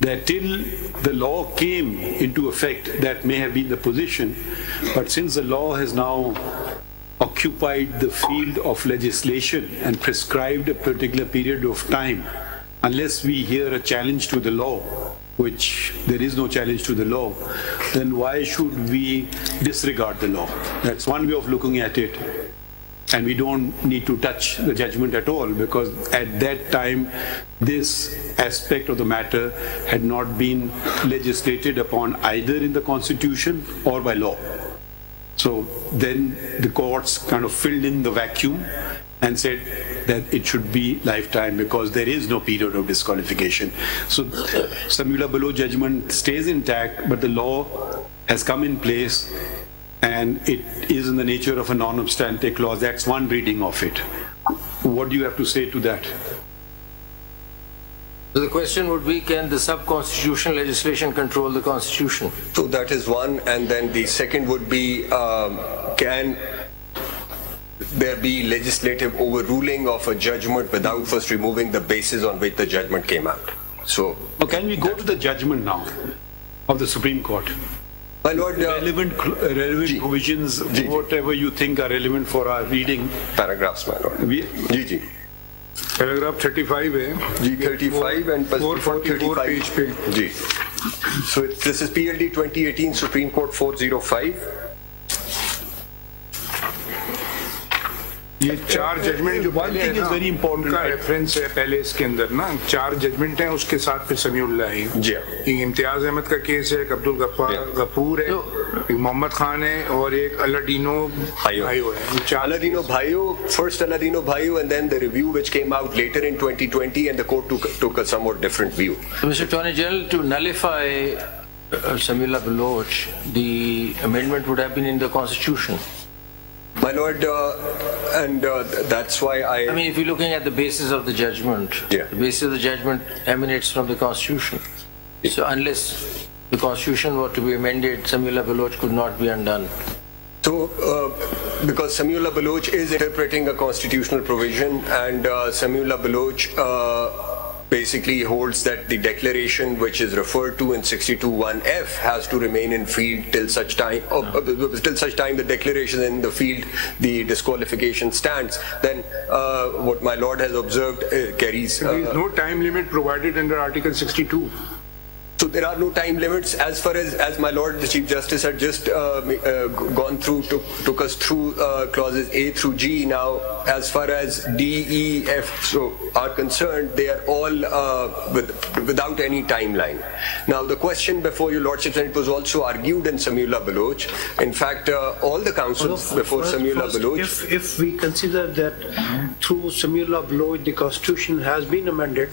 that till the law came into effect, that may have been the position, but since the law has now occupied the field of legislation and prescribed a particular period of time, unless we hear a challenge to the law, which there is no challenge to the law, then why should we disregard the law? That's one way of looking at it. And we don't need to touch the judgment at all, because at that time, this aspect of the matter had not been legislated upon either in the Constitution or by law. So then the courts kind of filled in the vacuum and said that it should be lifetime because there is no period of disqualification. So Sameullah Baloch judgment stays intact, but the law has come in place and it is in the nature of a non-obstante clause. That's one reading of it. What do you have to say to that? So the question would be, can the sub-constitutional legislation control the Constitution? So that is one, and then the second would be, can there be legislative overruling of a judgment without first removing the basis on which the judgment came out? So, can we go to the judgment now of the Supreme Court? My Lord, relevant provisions, whatever you think are relevant for our reading. Paragraphs, my Lord. Paragraph 35 है जी 35 and 444 page पे जी. So this is PLD 2018 Supreme Court 405. ये चार judgement जो one thing is very important का reference है पहले इसके अंदर ना, चार जजमेंट हैं, उसके साथ फिर समीउल्लाह है जी. एक इम्तियाज अहमद का केस है, एक अब्दुल गफूर है, एक मोहम्मद खान है और एक अलादीनो भाइयों है. Aladino Bhayo, first Aladino Bhayo, and then the review which came out later in 2020, and the court took a somewhat different view. Mr. Attorney General, to nullify Sameullah Baloch, the amendment would have been in the Constitution. My Lord, and that's why I mean, if you're looking at the basis of the judgment, the basis of the judgment emanates from the Constitution. So unless the Constitution were to be amended, Sameullah Baloch could not be undone. So, because Sameullah Baloch is interpreting a constitutional provision, and Sameullah Baloch basically holds that the declaration which is referred to in 62(1)(f) has to remain in field till such time, the declaration in the field, the disqualification stands. Then what my Lord has observed carries. There is no time limit provided under Article 62. So there are no time limits as far as my Lord the Chief Justice had just gone through, took us through clauses A through G. Now, as far as D, E, F are concerned, they are all without any timeline. Now, the question before your Lordship, and it was also argued in Sameullah Baloch. In fact, all the counsels before Sameullah Baloch. If we consider that through Sameullah Baloch the Constitution has been amended,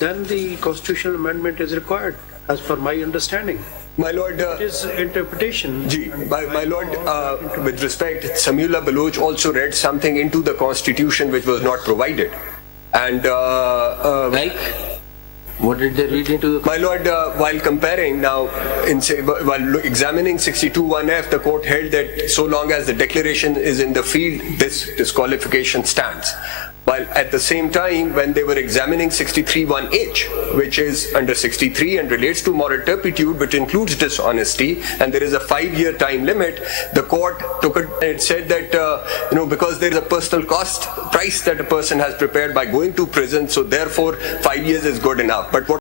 then the constitutional amendment is required, as per my understanding. My Lord, it is interpretation. My Lord, with respect, Sameullah Baloch also read something into the Constitution which was not provided, and like. What did they read into the... My Lord, while comparing now, while examining 62(1)(f), the court held that so long as the declaration is in the field, this disqualification stands. While at the same time, when they were examining 63(1)(h), which is under 63 and relates to moral turpitude, which includes dishonesty, and there is a 5-year time limit, the court took it and it said that, because there is a personal price that a person has prepared by going to prison, so therefore 5 years is good enough. But what